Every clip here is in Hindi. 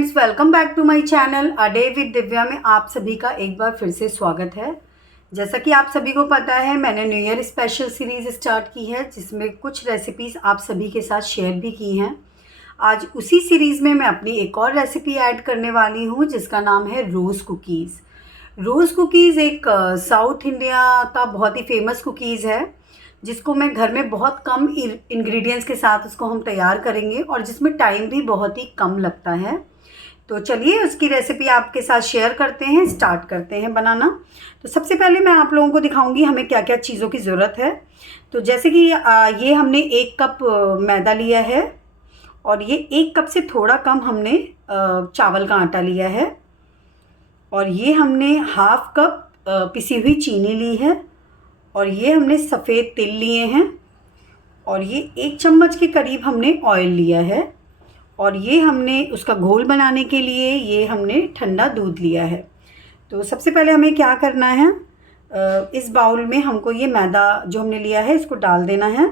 Friends, welcome back to my channel a day with Divya में आप सभी का एक बार फिर से स्वागत है। जैसा कि आप सभी को पता है, मैंने new year special series start की है जिसमें कुछ रेसिपीज़ आप सभी के साथ शेयर भी की हैं। आज उसी सीरीज़ में मैं अपनी एक और रेसिपी ऐड करने वाली हूँ जिसका नाम है रोज़ कुकीज़। रोज़ कुकीज़ एक साउथ इंडिया का बहुत ही फेमस कुकीज़ है जिसको मैं घर में बहुत कम इंग्रेडिएंट्स के साथ उसको हम तैयार करेंगे और जिसमें टाइम भी बहुत ही कम लगता है। तो चलिए उसकी रेसिपी आपके साथ शेयर करते हैं, स्टार्ट करते हैं बनाना। तो सबसे पहले मैं आप लोगों को दिखाऊंगी हमें क्या क्या चीज़ों की ज़रूरत है। तो जैसे कि ये हमने 1 कप मैदा लिया है और ये 1 कप से थोड़ा कम हमने चावल का आटा लिया है और ये हमने हाफ कप पिसी हुई चीनी ली है और ये हमने सफ़ेद तिल लिए हैं और ये 1 चम्मच के करीब हमने ऑयल लिया है और ये हमने उसका घोल बनाने के लिए ये हमने ठंडा दूध लिया है। तो सबसे पहले हमें क्या करना है, इस बाउल में हमको ये मैदा जो हमने लिया है इसको डाल देना है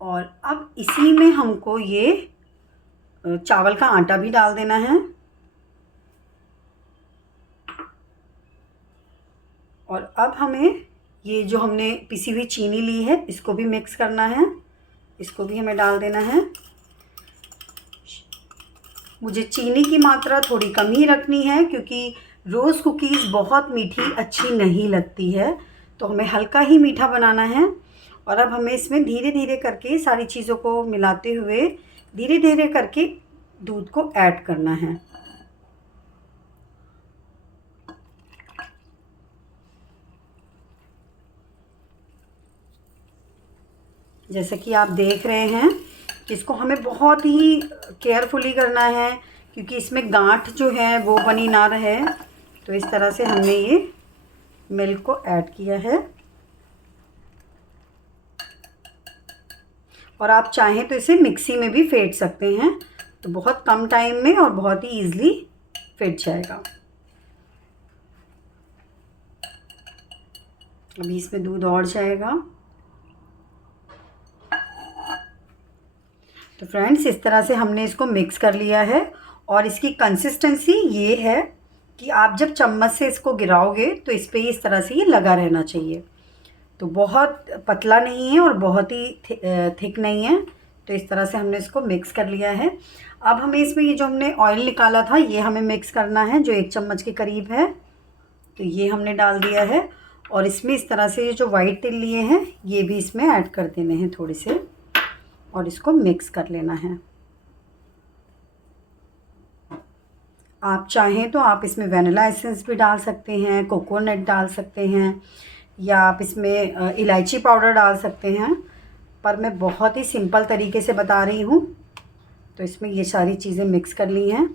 और अब इसी में हमको ये चावल का आटा भी डाल देना है और अब हमें ये जो हमने पिसी हुई चीनी ली है इसको भी मिक्स करना है, इसको भी हमें डाल देना है। मुझे चीनी की मात्रा थोड़ी कम ही रखनी है क्योंकि रोज़ कुकीज़ बहुत मीठी अच्छी नहीं लगती है, तो हमें हल्का ही मीठा बनाना है। और अब हमें इसमें धीरे धीरे करके सारी चीज़ों को मिलाते हुए धीरे धीरे करके दूध को ऐड करना है। जैसे कि आप देख रहे हैं कि इसको हमें बहुत ही केयरफुली करना है क्योंकि इसमें गांठ जो है वो बनी ना रहे। तो इस तरह से हमने ये मिल्क को ऐड किया है और आप चाहें तो इसे मिक्सी में भी फेंट सकते हैं, तो बहुत कम टाइम में और बहुत ही ईज़िली फेंट जाएगा। अभी इसमें दूध और जाएगा। तो फ्रेंड्स, इस तरह से हमने इसको मिक्स कर लिया है और इसकी कंसिस्टेंसी ये है कि आप जब चम्मच से इसको गिराओगे तो इस पे इस तरह से ये लगा रहना चाहिए। तो बहुत पतला नहीं है और बहुत ही थिक नहीं है। तो इस तरह से हमने इसको मिक्स कर लिया है। अब हमें इसमें ये जो हमने ऑयल निकाला था ये हमें मिक्स करना है, जो 1 चम्मच के करीब है। तो ये हमने डाल दिया है और इसमें इस तरह से ये जो वाइट तिल लिए हैं ये भी इसमें ऐड कर देने हैं थोड़े से और इसको मिक्स कर लेना है। आप चाहें तो आप इसमें वैनिला एसेंस भी डाल सकते हैं, कोकोनट डाल सकते हैं या आप इसमें इलायची पाउडर डाल सकते हैं, पर मैं बहुत ही सिंपल तरीके से बता रही हूँ। तो इसमें ये सारी चीज़ें मिक्स कर ली हैं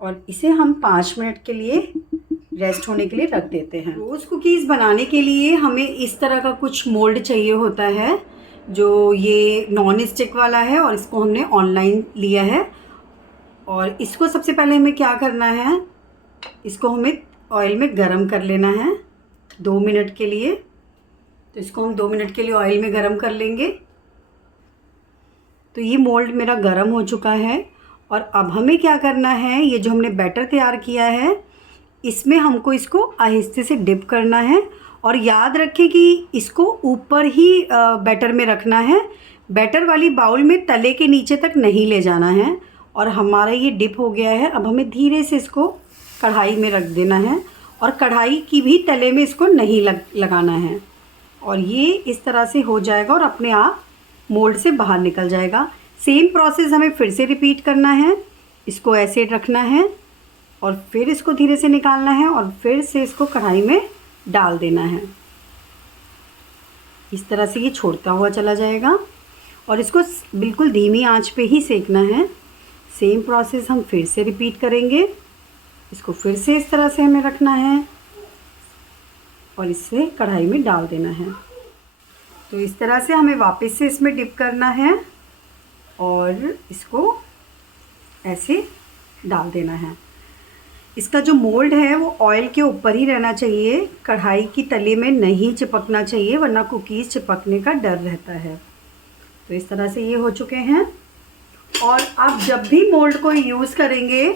और इसे हम 5 मिनट के लिए रेस्ट होने के लिए रख देते हैं। रोज़ कुकीज़ बनाने के लिए हमें इस तरह का कुछ मोल्ड चाहिए होता है, जो ये नॉन स्टिक वाला है और इसको हमने ऑनलाइन लिया है। और इसको सबसे पहले हमें क्या करना है, इसको हमें ऑयल में गरम कर लेना है 2 मिनट के लिए। तो इसको हम 2 मिनट के लिए ऑयल में गरम कर लेंगे। तो ये मोल्ड मेरा गरम हो चुका है और अब हमें क्या करना है, ये जो हमने बैटर तैयार किया है इसमें हमको इसको आहिस्ते से डिप करना है और याद रखें कि इसको ऊपर ही बैटर में रखना है, बैटर वाली बाउल में तले के नीचे तक नहीं ले जाना है। और हमारा ये डिप हो गया है। अब हमें धीरे से इसको कढ़ाई में रख देना है और कढ़ाई की भी तले में इसको नहीं लगाना है और ये इस तरह से हो जाएगा और अपने आप मोल्ड से बाहर निकल जाएगा। सेम प्रोसेस हमें फिर से रिपीट करना है। इसको ऐसे रखना है और फिर इसको धीरे से निकालना है और फिर से इसको कढ़ाई में डाल देना है। इस तरह से ये छोड़ता हुआ चला जाएगा और इसको बिल्कुल धीमी आंच पे ही सेकना है। सेम प्रोसेस हम फिर से रिपीट करेंगे। इसको फिर से इस तरह से हमें रखना है और इसे कढ़ाई में डाल देना है। तो इस तरह से हमें वापस से इसमें डिप करना है और इसको ऐसे डाल देना है। इसका जो मोल्ड है वो ऑयल के ऊपर ही रहना चाहिए, कढ़ाई की तले में नहीं चिपकना चाहिए, वरना कुकीज़ चिपकने का डर रहता है। तो इस तरह से ये हो चुके हैं। और आप जब भी मोल्ड को यूज़ करेंगे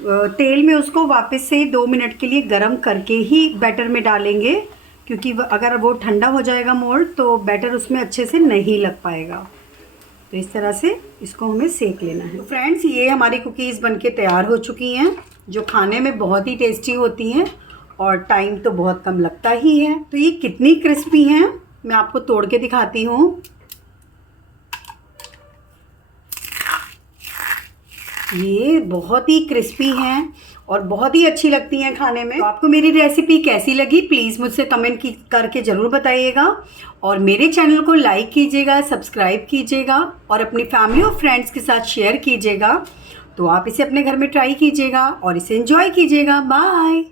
तेल में उसको वापस से 2 मिनट के लिए गरम करके ही बैटर में डालेंगे, क्योंकि अगर वो ठंडा हो जाएगा मोल्ड तो बैटर उसमें अच्छे से नहीं लग पाएगा। तो इस तरह से इसको हमें सेक लेना है। तो फ्रेंड्स, ये हमारी कुकीज़ बनके तैयार हो चुकी हैं, जो खाने में बहुत ही टेस्टी होती हैं और टाइम तो बहुत कम लगता ही है। तो ये कितनी क्रिस्पी हैं मैं आपको तोड़ के दिखाती हूँ। ये बहुत ही क्रिस्पी हैं और बहुत ही अच्छी लगती हैं खाने में। तो आपको मेरी रेसिपी कैसी लगी प्लीज़ मुझसे कमेंट करके ज़रूर बताइएगा, और मेरे चैनल को लाइक कीजिएगा, सब्सक्राइब कीजिएगा और अपनी फैमिली और फ्रेंड्स के साथ शेयर कीजिएगा। तो आप इसे अपने घर में ट्राई कीजिएगा और इसे एंजॉय कीजिएगा। बाय।